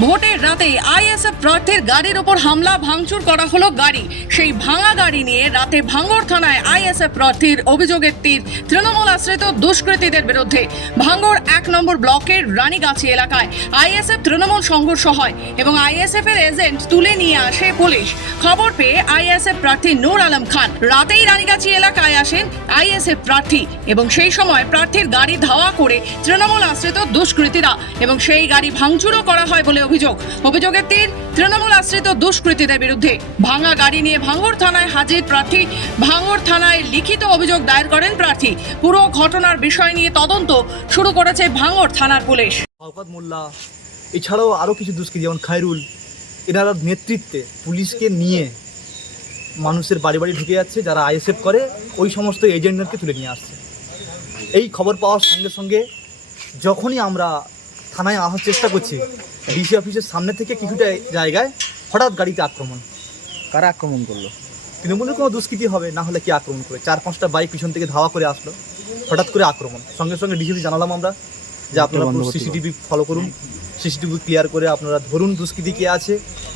ভোটের রাতে আইএসএফ প্রার্থীর গাড়ির ওপর হামলা, ভাঙচুর করা হলো গাড়ি। সেই ভাঙা গাড়ি নিয়ে রাতে ভাঙ্গর থানায় আইএসএফ প্রার্থীর অভিযোগের তীর তৃণমূল আশ্রিত দুষ্কৃতীদের বিরুদ্ধে। ভাঙ্গর এক নম্বর ব্লকের রানীগাছি এলাকায় আইএসএফ তৃণমূল সংঘর্ষ হয় এবং আইএসএফ এর এজেন্ট তুলে নিয়ে আসে পুলিশ। খবর পেয়ে আইএসএফ প্রার্থী নূর আলম খান রাতেই রানীগাছি এলাকায় আসেন আইএসএফ প্রার্থী এবং সেই সময় প্রার্থীর গাড়ি ধাওয়া করে তৃণমূল আশ্রিত দুষ্কৃতীরা এবং সেই গাড়ি ভাঙচুরও করা হয় বলে অভিযোগ। অভিযোগের তিন, তৃণমূল আশ্রিত দুষ্কৃতীদের বিরুদ্ধে ভাঙা গাড়ি নিয়ে ভাঙড় থানায় হাজির প্রার্থী। ভাঙড় থানায় লিখিত অভিযোগ দায়ের করেন প্রার্থী। পুরো ঘটনার বিষয় নিয়ে তদন্ত শুরু করেছে ভাঙড় থানার পুলিশ। শওকত মোল্লা, এছাড়াও আরও কিছু দুষ্কৃতী, যেমন খায়রুল, এনারা নেতৃত্বে পুলিশকে নিয়ে মানুষের বাড়ি বাড়ি ঢুকে যাচ্ছে, যারা আইএসএফ করে, ওই সমস্ত এজেন্টদেরকে তুলে নিয়ে আসছে। এই খবর পাওয়ার সঙ্গে সঙ্গে যখনই আমরা থানায় আসার চেষ্টা করছি ডিসি অফিসের সামনে থেকে কিছুটা জায়গায় হঠাৎ গাড়িতে আক্রমণ। কারা আক্রমণ করল? তৃণমূলের কোনো দুষ্কৃতি হবে না হলে কি আক্রমণ করে? চার পাঁচটা বাইক পিছন থেকে ধাওয়া করে আসলো হঠাৎ করে আক্রমণ। সঙ্গে সঙ্গে ডিসিপি জানালাম আমরা যে আপনারা সিসিটিভি ফলো করুন সিসিটিভি ক্লিয়ার করে আপনারা ধরুন দুষ্কৃতি কে আছে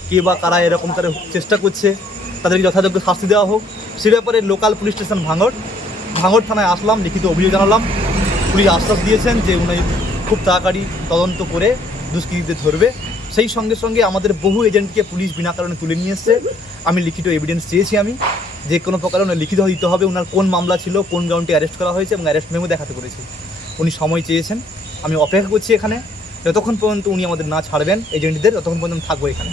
কে বা কারা এরকম করে চেষ্টা করছে তাদেরকে যথাযোগ্য শাস্তি দেওয়া হোক। সে ব্যাপারে লোকাল পুলিশ স্টেশন ভাঙড় ভাঙড় থানায় আসলাম লিখিত অভিযোগ জানালাম। পুলিশ আশ্বাস দিয়েছেন যে উনি খুব তাড়াতাড়ি তদন্ত করে দুষ্কৃতীদের ধরবে। সেই সঙ্গে সঙ্গে আমাদের বহু এজেন্টকে পুলিশ বিনা কারণে তুলে নিয়ে এসছে। আমি লিখিত এভিডেন্স চেয়েছি আমি। যে কোনো প্রকারে ওনার লিখিত দিতে হবে, ওনার কোন মামলা ছিল, কোন গ্রাউন্ডে অ্যারেস্ট করা হয়েছে এবং অ্যারেস্ট মেমো দেখাতে করেছি। উনি সময় চেয়েছেন। আমি অপেক্ষা করছি এখানে। যতক্ষণ পর্যন্ত উনি আমাদের না ছাড়বেন এজেন্টদের ততক্ষণ পর্যন্ত থাকব এখানে।